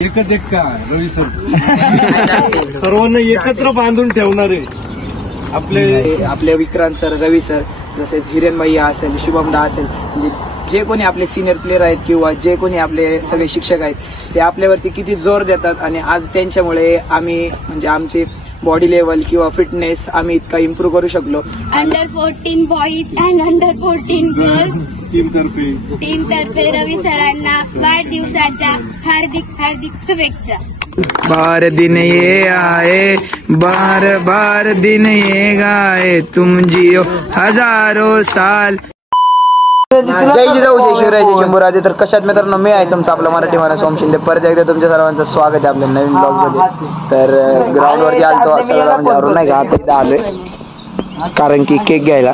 एकच एक का रवी सर सर्वांना एकत्र बांधून ठेवणारे आपले विक्रांत सर, रवी सर, तसेच हिरेन भैया असेल, शुभम दा असेल, म्हणजे जे कोणी आपले सिनियर प्लेयर आहेत किंवा जे कोणी आपले सगळे शिक्षक आहेत ते आपल्यावरती किती जोर देतात आणि आज त्यांच्यामुळे आम्ही म्हणजे आमचे बॉडी लेवल किंवा फिटनेस आम्ही इतका इम्प्रूव्ह करू शकलो. Under 14 boys and under 14 girls team तर्फे रवी सरांना वाढदिवसाच्या हार्दिक हार्दिक शुभेच्छा. बार दिन ये आए, बार बार दिन ये गाए, तुम जियो हजारों साल. जय जिजाऊ, जय शिवराय, जय शंभूराजे. तर कशात मित्रांनो, मी आहे तुमचा आपला मराठी माणूस सोम शिंदे. परत एकदा तुमच्या सर्वांचं स्वागत आहे आपल्या नवीन ब्लॉग मध्ये. तर ग्राउंड वरती आलतो सगळं म्हणजे आवरून नाही का, आता इथं आलोय कारण की केक घ्यायला.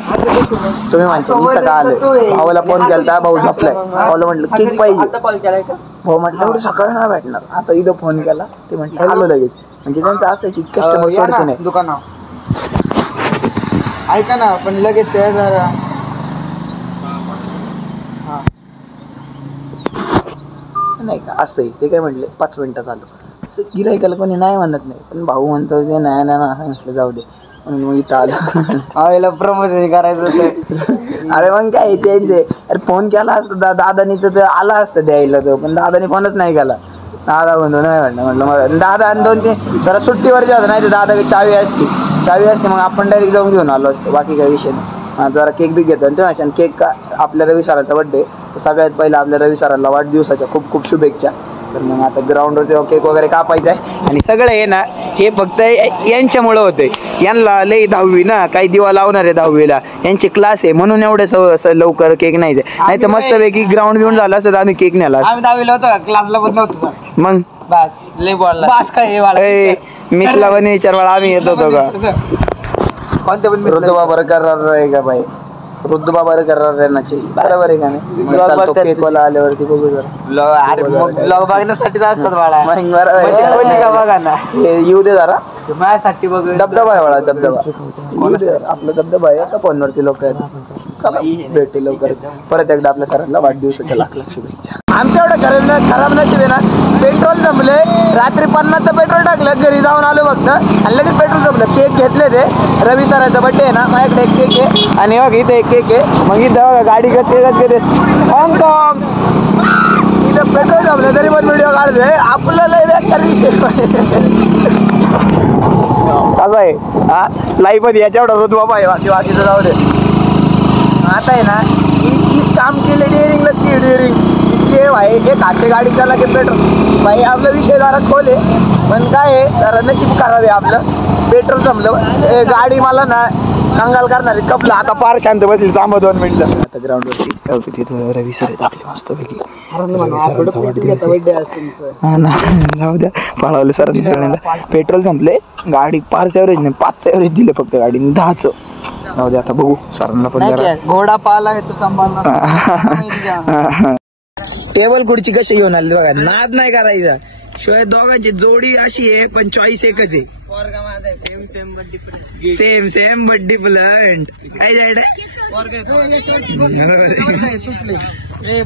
तुम्ही म्हणता इथं का आलोय, भावाला फोन केला, भाऊ झोपलाय, भाऊला म्हटलं केक पाहिजे. भाऊ म्हटलं एवढं सकाळी नाही भेटणार, आता इथं फोन केला, ते म्हटलं आलो लगेच. म्हणजे त्यांचं असं की कस्टमर सोडते नाही दुकानावर. ऐका ना, पण लगेच जरा नाही का असं ते काय म्हटले 5 मिनिटात आलो. असं गिरायकाला कोणी नाही म्हणत नाही, पण भाऊ म्हणतो ते नाही ना असं म्हटलं जाऊ दे म्हणून मग इथं आलो. प्रमोशन करायचं होतं. अरे मग काय त्यांचे, अरे फोन केला असता दादानी तर आला असतं द्यायला तो, पण दादानी फोनच नाही केला. दादा म्हणतो नाही म्हटलं मला दादा आणि 2-3 जरा सुट्टीवरचे होतं, नाही तर दादा चावी असते मग आपण डायरेक्ट जाऊन घेऊन आलो असतो. बाकी काही विषय नाही. जरा केक बी घेतो आणि ते केक का आपल्या रवी सरांचा बड्डे. सगळ्यात पहिला आपल्या रवी सरांना वाढदिवसाच्या खूप खूप शुभेच्छा. तर मग आता ग्राउंडवर तेव्हा केक वगैरे कापायचा आहे आणि सगळं हे ना हे फक्त यांच्यामुळं होतंय. यांना लई 10वी ना, काही दिवा लावणार आहे 10वीला, यांचे क्लास आहे म्हणून एवढे लवकर केक नाही नाही तर मस्तपैकी ग्राउंड घेऊन झालं असतं आम्ही केक नेला. 10वीला होतो क्लासला पण नव्हतं मग बस लई बॉल बस काय मिसला पण विचार आम्ही येत होतो का कोणत्या पण ऋतुबा बरं करणार आहे का बाई, ऋतुबा बरं करणार आहे नाची बरोबर आहे का नाही. केकवाला आल्यावरती बघू जरा बघण्यासाठी असतात बाळा बघा ना, येऊ दे जरा माझ्यासाठी बघ. धबधबा आहे बाळा, धबधबा आपला धबधबा आहे. आता फोनवरती लोक आहेत, भेटते लवकर. परत एकदा आपल्या सरांना वाढदिवसाच्या लाख लाख शुभेच्छा. आमच्या एवढं खराब नशीब आहे ना, पेट्रोल संपले. रात्री 50चं पेट्रोल टाकलं, घरी जाऊन आलो फक्त आणि लगेच पेट्रोल संपलं. केक घेतले ते रवी सरांचा बड्डे आहे ना, माझ्याकडे एक केक आहे आणि बघ इथे एक केक आहे. मग इथं गाडी कसे हाँगकाँग इथं पेट्रोल संपलं तरी पण व्हिडिओ काढतोय. आपल्याला कसं आहे हा लाईव्ह मध्ये याच्या एवढा ऋतुबा आहे बाकी बाकीचं जाऊ दे. आता आहे ना इस काम के लिए डेयरिंग लगती है, डेयरिंग इसलिए भाई एक हाथ से गाड़ी चला के पेट्रोल भाई आपला विषय जरा खोले. पण काय आहे जरा नशीब खराब आहे आपलं, पेट्रोल संपलं. गाडी मला ना कंगाल करणार आहे. कपला आता फार शांत बसली, थांबा 2 मिनिटं. आता ग्राउंडवरती तिथं रवी सर आहेत आपले मस्तपैकी. जाऊ द्या पळवले सरांनी. पेट्रोल संपले, गाडी 5 एव्हरेज नाही 5चं एव्हरेज दिले फक्त गाडीने 10चं. जाऊ द्या आता बघू सरांना पण घोडा पाला आहे तो सांभाळणार. टेबल खुर्ची कशी घेऊन आली बघा, नाद नाही करायचा. शिवाय दोघांची जोडी अशी आहे पण चॉईस एकच आहे. Same but different. काय जायड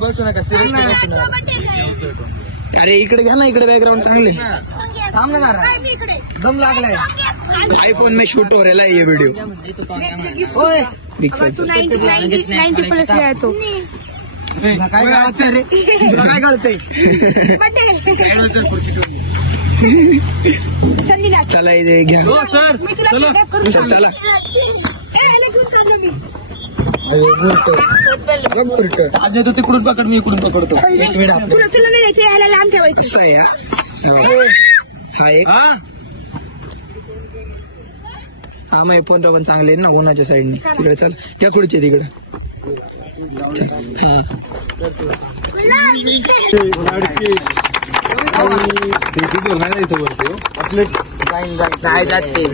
बसू नका, अरे इकडे घ्या ना, इकडे बॅकग्राउंड चांगले. दम लागलाय. आईफोन में शूट हो रहा है ये वीडियो. काय कळतंय चला इथे घ्या चला. आज तू तिकडून पकड, मी इकडून पकडतो. हा मग फोन पण चांगले ना कोणाच्या साईडने. तिकडे चल घ्या पुढचे तिकडे.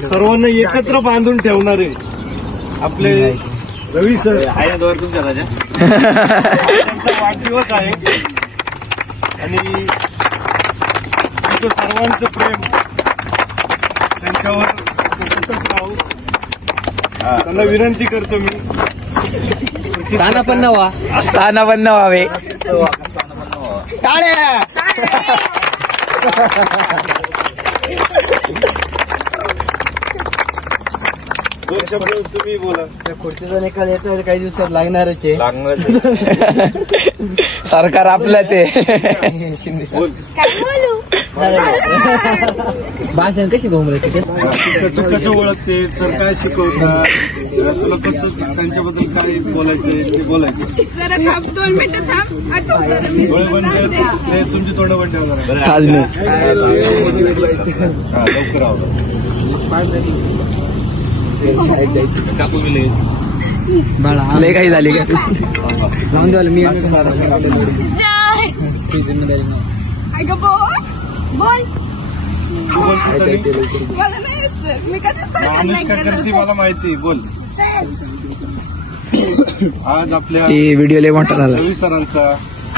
सर्वांना एकत्र बांधून ठेवणारे आपले रवी सर आहे. तुमच्या राजा त्यांचा वाढदिवस आहे आणि सर्वांचं प्रेम त्यांच्यावर सतत राहू. त्यांना विनंती करतो मी स्थानापन्न व्हावे. टाळ्या दोन शब्द तुम्ही बोला. पुढचा निकाल येतो काही दिवसात लागणारच आहे. सरकार आपलंच आहे. शिंदे बोल. काय बोलू? भाषण कशी घुमवते तू कसं ओळखते तर काय शिकवतात तुला कसं त्यांच्याबद्दल काय बोलायचंय ते बोलायचं. डोळे बंद कर. ते तुमची तोंड बंद ठेवा जरा. आज नाही हा लवकर आवडत. शाळेत जायचं बाळा लय काही झाली का जाऊन द्याल मी नाही. अगं बोल बोल. मला नाही यायचं. मी कधीच भाषण माणूस नाही काय करते मला माहिती. बोल. आज आपल्या व्हिडिओ लय मोठा झाला. रवी सरांचा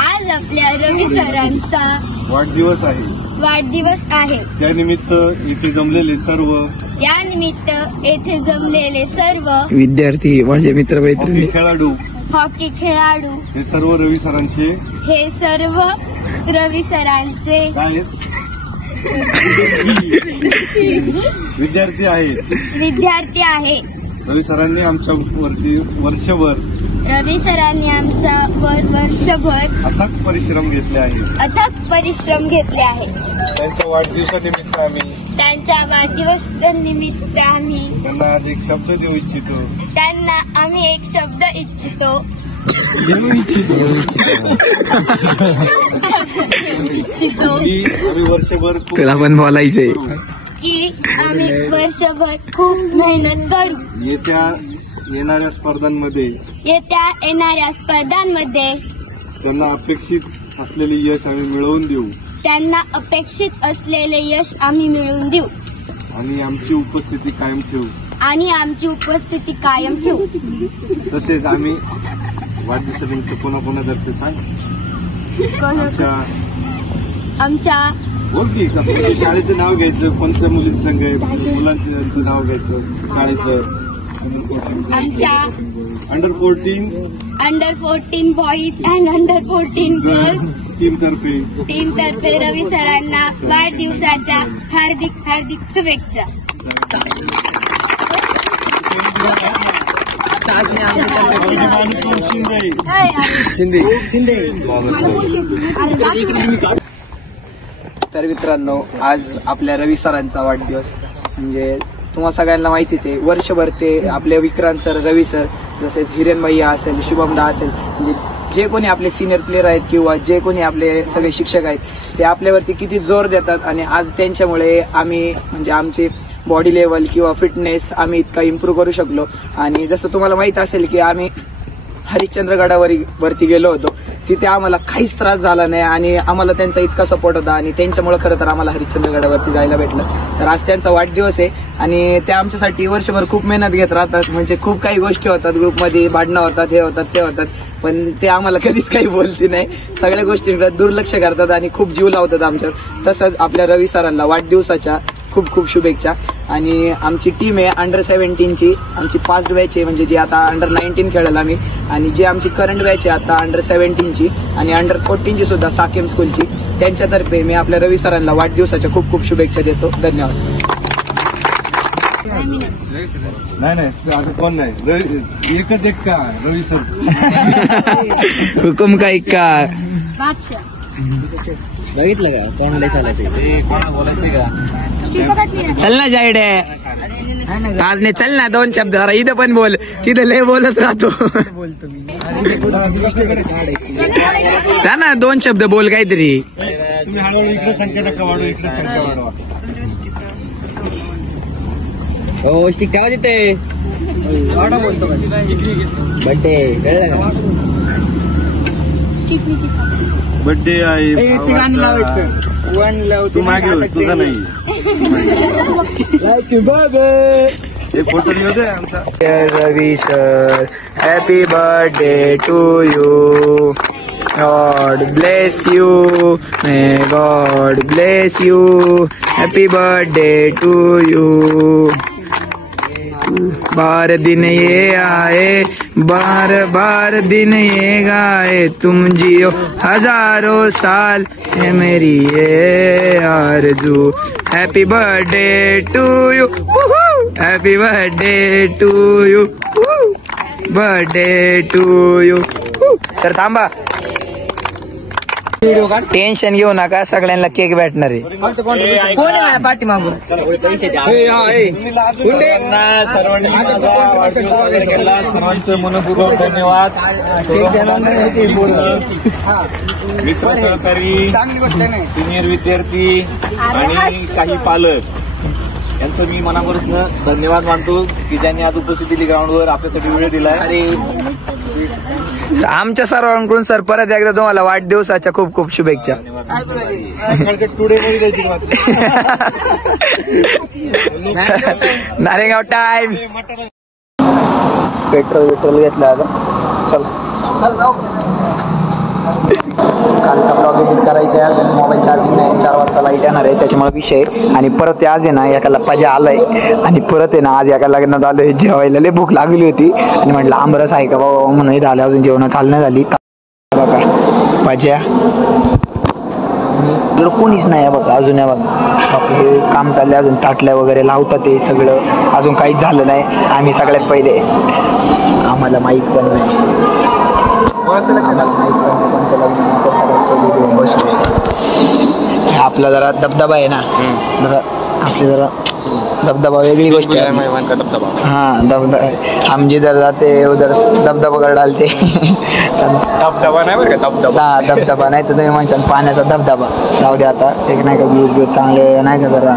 आज आपल्या रवी सरांचा वाढदिवस आहे. वाढदिवस आहे. त्यानिमित्त इथे जमलेले सर्व या निमित्त येथे जमलेले सर्व विद्यार्थी माझे मित्र हॉकी मैत्रिणी खेळाडू हॉकी खेळाडू हे सर्व रवी सरांचे हे सर्व रवी सरांचे काय आहेत? विद्यार्थी आहेत. विद्यार्थी आहे. रवी सरांनी आमच्या वरती वर्षभर रवी सरांनी आमच्या वर्षभर अथक परिश्रम घेतले आहेत. अथक परिश्रम घेतले आहेत. त्यांच्या वाढदिवसानिमित्त आम्ही त्यांच्या वाढदिवसानिमित्त आम्ही त्यांना आज एक शब्द देऊ इच्छितो. त्यांना आम्ही एक शब्द इच्छितो. देऊ इच्छितो की आम्ही वर्षभर खूप तुला पण बोलायचंय. की आम्ही वर्षभर खूप मेहनत करू. येणाऱ्या स्पर्धांमध्ये येणाऱ्या स्पर्धांमध्ये त्यांना अपेक्षित असलेले यश आम्ही मिळवून देऊ. त्यांना अपेक्षित असलेले यश आम्ही मिळवून देऊ. आणि आमची उपस्थिती कायम ठेवू. तसेच आम्ही वाढदिवसानिमित्त कोणाकोणातर्फे सांग. आमच्या बोल की तुमच्या शाळेचं नाव घ्यायचं. कोणत्या मुलीचं संघ आहे मुलांचं नाव घ्यायचं शाळेचं. आमच्या under 14 boys and under 14 girls टीमतर्फे रवी सरांना वाढदिवसाच्या हार्दिक हार्दिक शुभेच्छा. शिंदे तर मित्रांनो आज आपल्या रवी सरांचा वाढदिवस. म्हणजे तुम्हाला सगळ्यांना माहितीच आहे वर्षभर ते आपले विक्रांत सर रवी सर तसेच हिरेन भैया असेल शुभमदा असेल म्हणजे जे कोणी आपले सिनियर प्लेयर आहेत किंवा जे कोणी आपले सगळे शिक्षक आहेत ते आपल्यावरती किती जोर देतात. आणि आज त्यांच्यामुळे आम्ही म्हणजे आमची बॉडी लेवल किंवा फिटनेस आम्ही इतका इम्प्रूव्ह करू शकलो. आणि जसं तुम्हाला माहित असेल की आम्ही हरिश्चंद्रगडावरती गेलो होतो. तिथे आम्हाला काहीच त्रास झाला नाही आणि आम्हाला त्यांचा इतका सपोर्ट होता आणि त्यांच्यामुळे खरं तर आम्हाला हरिश्चंद्रगडावरती जायला भेटलं. तर आज त्यांचा वाढदिवस आहे आणि ते आमच्यासाठी वर्षभर खूप मेहनत घेत राहतात. म्हणजे खूप काही गोष्टी होतात ग्रुपमध्ये भांडणं होतात हे होतात ते होतात पण ते आम्हाला कधीच काही बोलते नाही. सगळ्या गोष्टींकडे दुर्लक्ष करतात आणि खूप जीव लावतात आमच्यावर. तसंच आपल्या रवी सरांना वाढदिवसाच्या खूप खूप शुभेच्छा. आणि आमची टीम आहे अंडर 17ची आमची पास्ट बॅच आहे म्हणजे जी आता अंडर 19 खेळेल आम्ही. आणि जी आमची करंट बॅच आहे आता अंडर 17ची आणि अंडर 14ची सुद्धा साकेम स्कूलची त्यांच्यातर्फे मी आपल्या रवी सरांना वाढदिवसाच्या खूप खूप शुभेच्छा देतो. धन्यवाद. नाही आता कोण नाही एकच एक का रवी सर हुकुम का इक्का बघितलं का कोणाला चालत चल ना जायडे आज नाही चल ना 2 शब्द जरा इथं पण बोल तिथं लय बोलत राहतो. जा ना 2 शब्द बोल काहीतरी. तुम्ही हळूहळू इकडे संख्या नका वाढू. इकडे संख्या वाढवा. हो स्टिक ठेवा तिथे बड्डे कळलं का बर्थडे आहे तू मागे तुझा नाही. हे फोटो लिहू दे आमचा. Ravi sir happy birthday to you. God bless you. May God bless you. Happy birthday to you. बार दिन ये आए, बार बार दिन ये गाए, तुम जियो हजारों साल, है मेरी ये आरज़ू। Happy birthday to you, happy birthday to you, birthday to you. Sir थांबा, टेन्शन घेऊ नका, सगळ्यांना केक भेटणार आहे. कोण आहे माझ्या पाठीमागून? सर्वांचं मनपूर्वक धन्यवाद. मित्र सहकारी, सिनियर विद्यार्थी आणि काही पालक यांचं मी मनापासून धन्यवाद मानतो की ज्यांनी आज उपस्थित दिली ग्राउंडवर, आपल्यासाठी वेळ दिलाय. आमच्या सर्वांकडून सर परत एकदा तुम्हाला वाढदिवसाच्या खूप खूप शुभेच्छा. नारेगाव टाइम्स. पेट्रोल घेतलं आता. चल कालचा ब्लॉग एडिट करायचा आहे, मोबाईल चार्जिंग नाही, 4 वाजता लाईट येणार आहे, त्याच्यामुळे विषय. आणि परत आज आहे ना एकाला पजा आलाय, आणि परत आहे ना आज एका लग्नात आलोय जेवायला. लय भूक लागली होती आणि म्हटलं आंबरस आहे का बाबा म्हणून इथं आलं. अजून जेवण चालू नाही झाली बघा पजा. इकडं कोणीच नाही आहे बघा अजून. आहे बघा आपले काम चालले, अजून ताटल्या वगैरे लावतात ते सगळं, अजून काहीच झालं नाही. आम्ही सगळ्यात पहिले, आम्हाला माहीत पण नाही, आपला जरा दबदबा आहे ना, जरा आपले जरा दबदबा वेगळी गोष्ट आहे. हाँ दबदबा, हम जिधर जाते उधर दबदबा कर डालते. धबधबा नाही बरं का, धबधबा. हा दबदबा नाही तर तुम्ही म्हणता पाण्याचा धबधबा. जाऊ दे आता, एक नाही का व्ह्यूज चांगले नाही का, जरा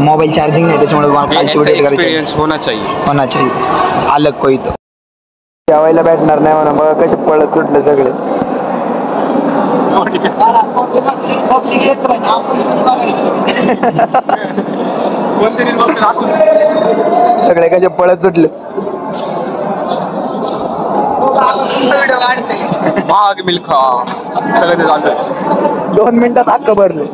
मोबाईल चार्जिंग नाही त्याच्यामुळे एक्सपीरियंस होना चाहिए. अलग कोई तो जेवायला भेटणार नाही म्हणून बघा कसे पळत सुटले सगळे. सगळे कसे पळत सुटले. भाग मिल्खा सगळं चालतं. 2 मिनिटात हक्क भरले.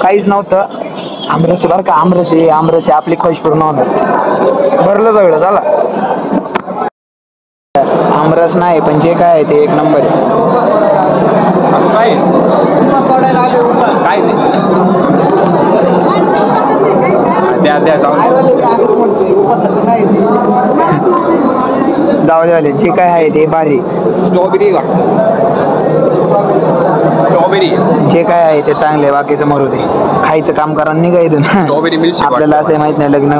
काहीच नव्हतं. आमरस बरं का, आमरस आपली ख्वाहिश पूर्ण होणार. भरलं सगळं झाला. आमरस नाही पण जे काय आहे ते एक नंबर आहे. काय द्या जाऊ झाले जे काय आहे ते भारी. स्ट्रॉबेरी जे काय आहे ते चांगले, बाकीचं मरू दे. खायचं काम करा निघायचं. स्ट्रॉबेरी मिल्क आपल्याला असं माहित नाही लग्न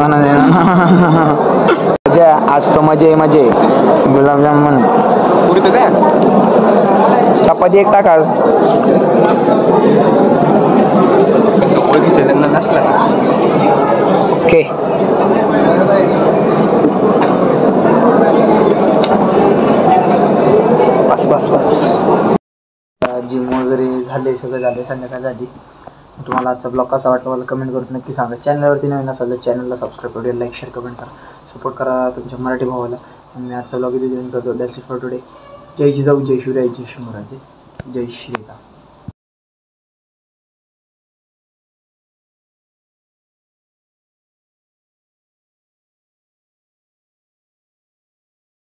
मजा. आज तो मजे गुलाबजामुन पुरी तर काय चपाती एक टाका. कसं ओळखीचं लग्न नसलं. ओके बस. जिम वगैरे झाले, सगळं झाले, संध्याकाळ झाली. तुम्हाला आजचा ब्लॉग कसा वाटला मला कमेंट करून नक्की सांगा. चॅनलवरती नवीन असाल तर चॅनलला सबस्क्राईब करा, लाईक शेअर कमेंट करा, सपोर्ट करा तुमच्या मराठी भावाला. आणि मी आजचा ब्लॉग इथे जॉईन करतो. That's it for today. जय जिजाऊ, जय शिवराय, जय शिवराजे, जय श्रीराम.